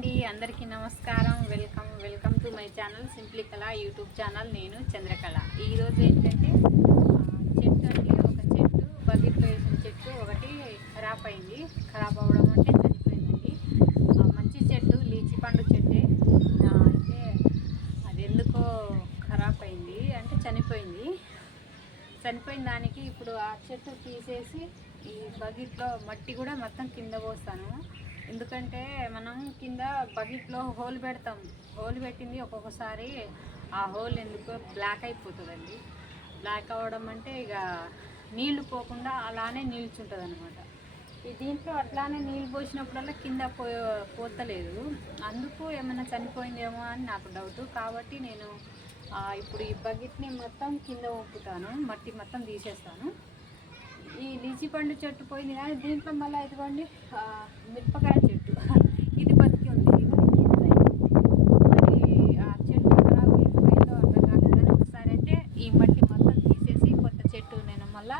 అండి అందరికీ నమస్కారం. Welcome welcome to my channel simply Kala YouTube channel. నేను చంద్రకళ. ఈరోజు ఏంటంటే చెట్టు అండి ఒక చెట్టు బకెట్లో వేసిన చెట్టు ఒకటి ఖరాబ్ అయింది. ఖరాబ్ అవ్వడం అంటే చనిపోయిందండి. మంచి చెట్టు లీచి పండు చెట్టే. అయితే అది ఎందుకో ఖరాబ్ అయింది అంటే చనిపోయింది. చనిపోయిన దానికి ఇప్పుడు ఆ చెట్టు తీసేసి ఈ బకెట్లో మట్టి కూడా మొత్తం కింద పోస్తాను. ఎందుకంటే మనం కింద బకెట్లో హోల్ పెడతాం. హోల్ పెట్టింది ఒక్కొక్కసారి ఆ హోల్ ఎందుకో బ్లాక్ అయిపోతుందండి. బ్లాక్ అవ్వడం అంటే ఇక నీళ్ళు పోకుండా అలానే నిల్చుంటుంది అనమాట ఈ దీంట్లో అట్లానే నీళ్ళు పోసినప్పుడల్లా కింద పో పోతలేదు. అందుకు ఏమైనా చనిపోయిందేమో అని నాకు డౌట్. కాబట్టి నేను ఇప్పుడు ఈ బకెట్ని మొత్తం కింద ఒప్పుతాను మట్టి మొత్తం తీసేస్తాను. ఈ లీచి పండు చెట్టు పోయింది కానీ దీంట్లో మళ్ళీ ఇదిగోండి మిరపకాయ చెట్టు. ఇది బతికి ఉంది. మరి ఆ చెట్టు ఖరాబ్ అర్థం కాలేదు. కానీ ఒకసారి అయితే ఈ మట్టి మొత్తం తీసేసి కొత్త చెట్టు నేను మళ్ళీ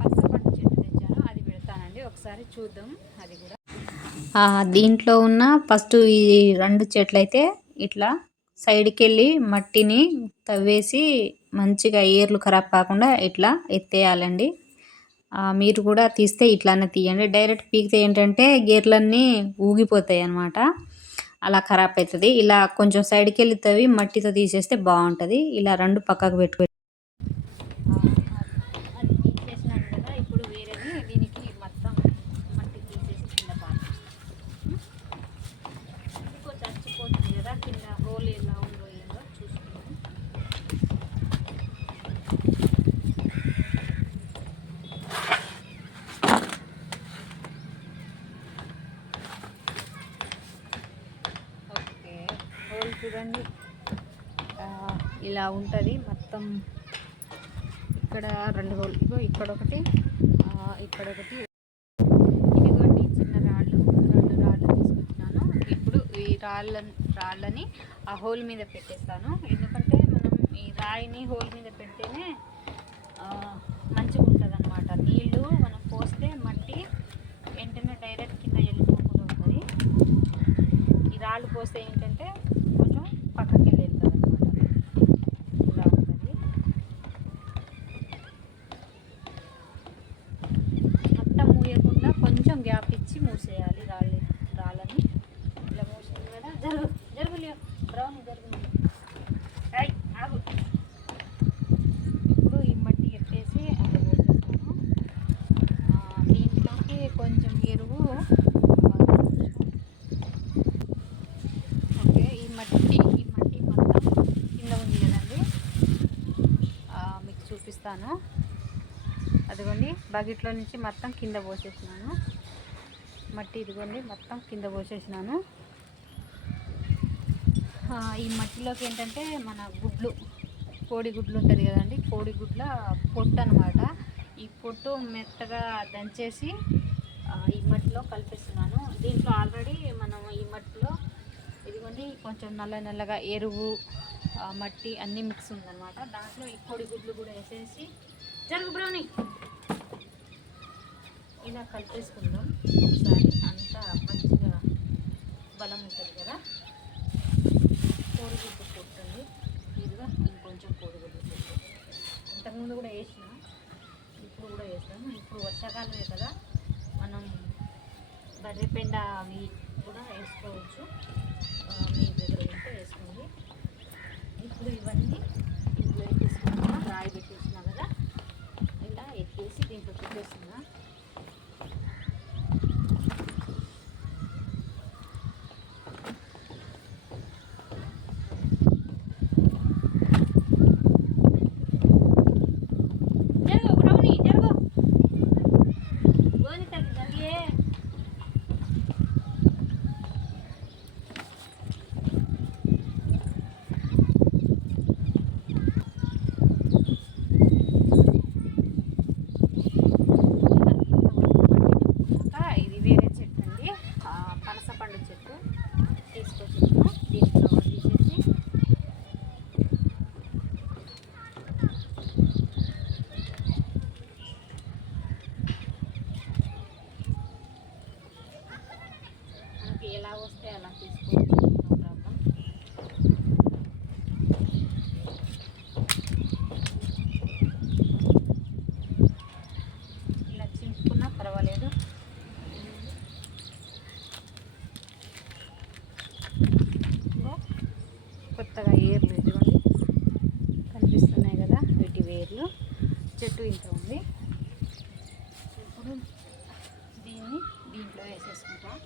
పచ్చపండు చెట్టు తెచ్చాను. అది పెడతానండి. ఒకసారి చూద్దాం. అది కూడా. దీంట్లో ఉన్న ఫస్ట్ ఈ రెండు చెట్లు అయితే ఇట్లా సైడ్కి వెళ్ళి మట్టిని తవ్వేసి మంచిగా ఏర్లు ఖరాబ్ కాకుండా ఇట్లా ఎత్తేయాలండి. మీరు కూడా తీస్తే ఇట్లానే తీయండి. డైరెక్ట్ పీకితే ఏంటంటే గేర్లన్నీ ఊగిపోతాయి అన్నమాట అలా ఖరాబ్ అవుతుంది. ఇలా కొంచెం సైడ్కి వెళ్ళి మట్టితో తీసేస్తే బాగుంటుంది. ఇలా రెండు పక్కకు పెట్టుకో అది తీసేసినాను కదా ఇప్పుడు వేరేది దీనికి మొత్తం మట్టి తీసేసి కింద పారేస్తాను. ఇంకో చచ్చిపోతుంది కదా కింద హోల్ ఎలా ఉందో ఏందో చూసుకుందాం ఓకే హోల్ చూడండి. ఇలా ఉంటుంది. మొత్తం ఇక్కడ రెండు హోల్ ఇగో ఇక్కడ ఒకటి ఇక్కడ ఒకటి ఇదిగోండి చిన్న రాళ్ళు. రెండు రాళ్ళు తీసుకొచ్చినాను ఇప్పుడు ఈ రాళ్ళ రాళ్ళని ఆ హోల్ మీద పెట్టేస్తాను. ఎందుకంటే మనం ఈ రాయిని హోల్ మీద పెడితేనే మంచిగా ఉంటుంది అనమాట నీళ్ళు మనం పోస్తే మట్టి వెంటనే డైరెక్ట్ కింద వెళ్ళిపోకుండా ఉంటుంది. ఈ రాళ్ళు పోస్తే ఏంటంటే కొంచెం పక్కకి వెళ్ళి వెళ్తుంది అనమాట ఇలా ఉంటుంది మొత్తం మూయకుండా కొంచెం గ్యాప్ ఇచ్చి మూసేయాలి రాళ్ళు రాళ్ళని. ఇలా మూసింది కదా జరుగు జరుగులే బ్రౌన్ జరుగు. ఆగు. ఇప్పుడు ఈ మట్టి ఎట్టేసి అందులో పోసేస్తాను. దీంట్లోకి కొంచెం ఎరువు ఓకే ఈ మట్టి ఈ మట్టి మొత్తం కింద ఉంది కదండి. మీకు చూపిస్తాను. అదిగోండి బకెట్లో నుంచి మొత్తం కింద పోసేసినాను మట్టి ఇదిగోండి మొత్తం కింద పోసేసినాను. ఈ మట్టిలోకి ఏంటంటే మన గుడ్లు కోడి గుడ్లు ఉంటుంది కదండి కోడి గుడ్ల పొట్టు అనమాట ఈ పొట్టు మెత్తగా దంచేసి ఈ మట్టిలో కలిపిస్తున్నాను. దీంట్లో ఆల్రెడీ మనం ఈ మట్టిలో ఇదిగోండి కొంచెం నల్ల నల్లగా ఎరువు మట్టి అన్నీ మిక్స్ ఉందన్నమాట. దాంట్లో ఈ కోడి గుడ్లు కూడా వేసేసి జరుగు బ్రౌని. ఇలా కలిపేసుకుందాం. ఒకసారి అంతా మంచిగా బలం ఉంటుంది కదా? కోడిగుడ్డు కొట్టండి. ఇదిగా ఇంకొంచెం కోడిగుడ్డు పొట్టు ఇంతకుముందు కూడా వేసిన ఇప్పుడు కూడా వేస్తాను ఇప్పుడు వర్షాకాలమే కదా. మనం బర్రె పెండ అవి కూడా వేసుకోవచ్చు ఆ, మీ దగ్గర ఉంటే వేసుకోండి ఇప్పుడు ఇవన్నీ ఇంట్లో ఎక్కేసుకున్నా రాయి పెట్టేసిన కదా ఇలా ఎక్కేసి దీంట్లో పెట్టేస్తున్నా జరుగు బ్రౌని జరుగు గోని తల్లి జరిగే వస్తే అలా తీసుకోవచ్చు నో ప్రాబ్లం ఇలా చింపుకున్నా పర్వాలేదు ఇదిగో కొత్తగా ఏర్లు ఇదిగోండి కనిపిస్తున్నాయి కదా వీటి వేర్లు చెట్టు ఇంత ఉంది. ఇప్పుడు దీన్ని దీంట్లో వేసేసుకుంటాం.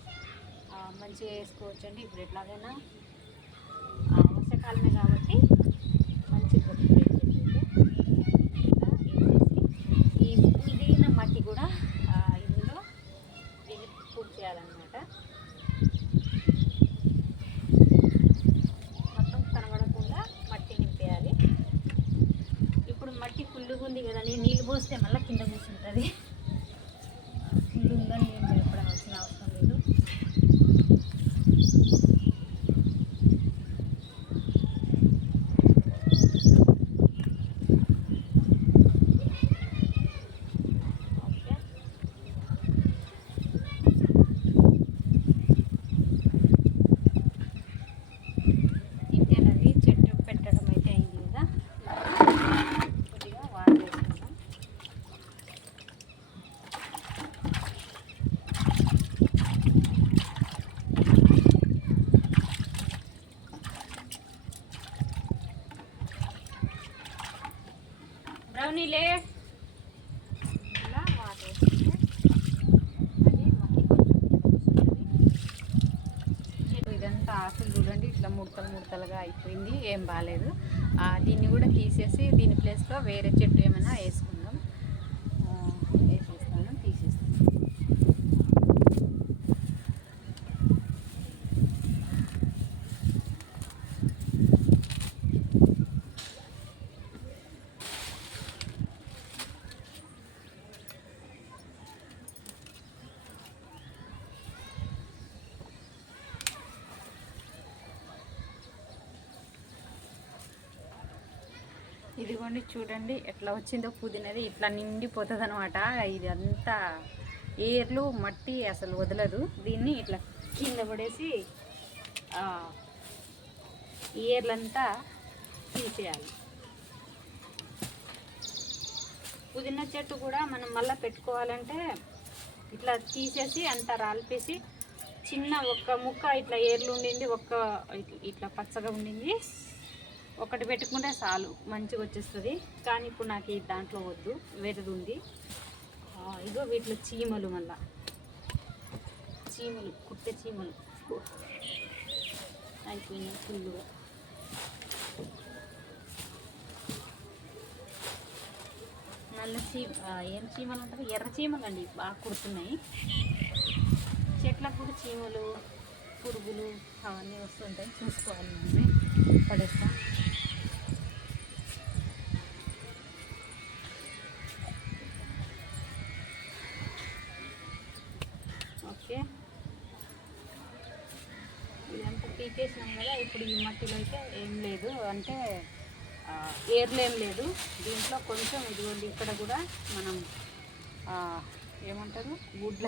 మంచిగా వేసుకోవచ్చు అండి ఇప్పుడు ఎట్లాగైనా వర్షకాలమే వర్షాకాలమే కాబట్టి మంచి దొరుకుతాయి చెట్లు అయితే. ఇలా వేసేసి ఈ మిగిలిన మట్టి కూడా ఆ, ఇందులో దీన్ని పూర్తి చేయాలన్నమాట మొత్తం కనబడకుండా మట్టి నింపేయాలి ఇప్పుడు మట్టి ఫుల్గా ఉంది కదా నేను నీళ్ళు పోస్తే మళ్ళీ కింద కూర్చుంటుంది ఫుల్ ఉందని నేను భయపడాల్సిన అవసరం లేదు ఓకే ఇంకేనది చెట్టు పెట్టడం అయితే అయింది కదా కొద్దిగా వాటర్ వేసుకుందాం బ్రౌనీలే ఇలా వాటర్ వేసుకుంటే అది మట్టి కొంచెం వస్తుంది. ఇదంతా ఆకులు చూడండి ఇట్లా ముడతలు ముడతలుగా అయిపోయింది ఏం బాగాలేదు దీన్ని కూడా తీసేసి దీని ప్లేస్లో వేరే చెట్టు ఏమైనా వేసుకుంటాం ఆ, వేసేస్తాను తీసేస్తాను ఇదిగోండి చూడండి ఎట్లా వచ్చిందో పుదీనది. ఇట్లా నిండిపోతుంది అనమాట ఇది అంతా ఏర్లు మట్టి అసలు వదలదు. దీన్ని ఇట్లా కింద పడేసి ఏర్లంతా తీసేయాలి. పుదీనా చెట్టు కూడా మనం మళ్ళీ పెట్టుకోవాలంటే ఇట్లా తీసేసి అంతా రాల్పేసి చిన్న ఒక్క ముక్క ఇట్లా ఏర్లు ఉండింది ఒక్క ఇట్లా పచ్చగా ఉండింది. ఒకటి పెట్టుకుంటే చాలు మంచిగా వచ్చేస్తుంది. కానీ ఇప్పుడు నాకు ఈ దాంట్లో వద్దు వేరేది ఉంది. ఆ, ఇగో వీటిలో చీమలు మళ్ళా. చీమలు కుట్టే చీమలు. అయిపోయినాయి ఫుల్గా నల్ల చీమ ఏం చీమలు అంటారు? ఎర్ర చీమలు అండి బాగా కుడుతున్నాయి. చెట్లకు కూడా చీమలు పురుగులు అవన్నీ వస్తుంటాయి. చూసుకోవాలి మనమే పడేస్తాం. కదా ఇప్పుడు ఈ మట్టిలో అయితే ఏం లేదు. అంటే ఏర్లేం ఏం లేదు. దీంట్లో కొంచెం ఇదిగోండి ఇక్కడ కూడా మనం ఏమంటారు? గుడ్ల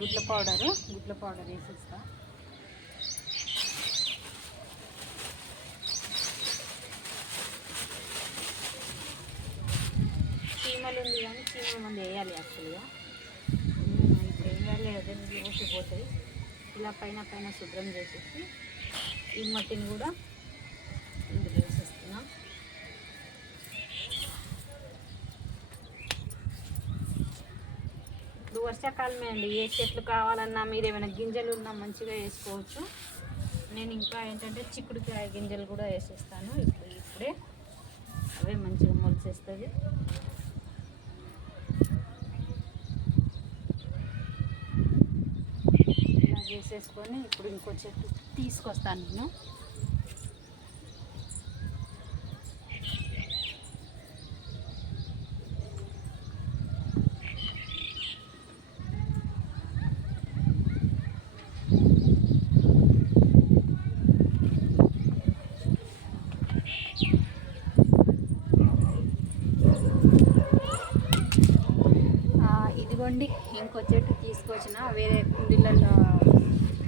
గుడ్ల పౌడరు గుడ్ల పౌడర్ వేసేస్తా. చీమలు ఉంది కానీ చీమ మంది వేయాలి యాక్చువల్గా ఇప్పుడు వేయాలి అదే ఊసిపోతాయి ఇలా పైన పైన శుభ్రం చేసేసి ఈ మట్టిని కూడా ఇందులో వేసేస్తున్నా. ఇప్పుడు వర్షాకాలమే అండి. ఏ చెట్లు కావాలన్నా మీరు ఏమైనా గింజలు ఉన్నా మంచిగా వేసుకోవచ్చు. నేను ఇంకా ఏంటంటే చిక్కుడుకాయ గింజలు కూడా వేసేస్తాను. ఇప్పుడు ఇప్పుడే అవే మంచిగా మొలిసేస్తుంది. చేసుకొని ఇప్పుడు ఇంకో చెట్టు తీసుకొస్తాను నేను ఆ, ఇదిగోండి ఇంకో చెట్టు తీసుకొచ్చిన వేరే కుండీలలో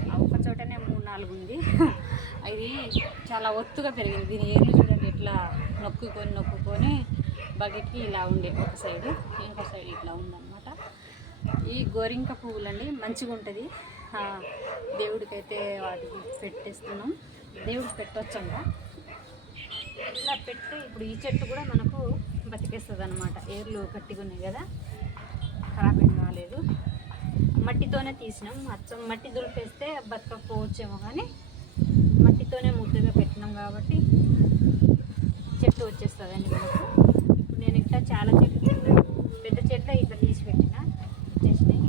ఆ ఒక చోటనే మూడు చాలా ఒత్తుగా పెరిగింది. దీని ఏర్లు చూడండి ఎట్లా నొక్కుకొని నొక్కుకొని బకెట్కి ఇలా ఉండే ఒక సైడు ఇంకో సైడ్ ఇట్లా ఉందన్నమాట. ఈ గోరింక పువ్వులండి మంచిగా ఉంటుంది. దేవుడికైతే వాటికి పెట్టేస్తున్నాం. దేవుడికి పెట్టొచ్చంట. ఇట్లా పెట్టి ఇప్పుడు ఈ చెట్టు కూడా మనకు బతికేస్తుంది అనమాట ఏర్లు గట్టిగా ఉన్నాయి కదా ఖరాబ్ ఏం కాలేదు. మట్టితోనే తీసినాం. అచ్చం మట్టి దులిపేస్తే బతకపోవచ్చేమో కానీ మట్టితోనే ముద్దగా పెట్టినాం కాబట్టి చెట్టు వచ్చేస్తుందండి మనకు. ఇప్పుడు నేను ఇంకా చాలా చెట్లు పెద్ద చెట్లు ఇద్దరు తీసి పెట్టిన. వచ్చేసినాయి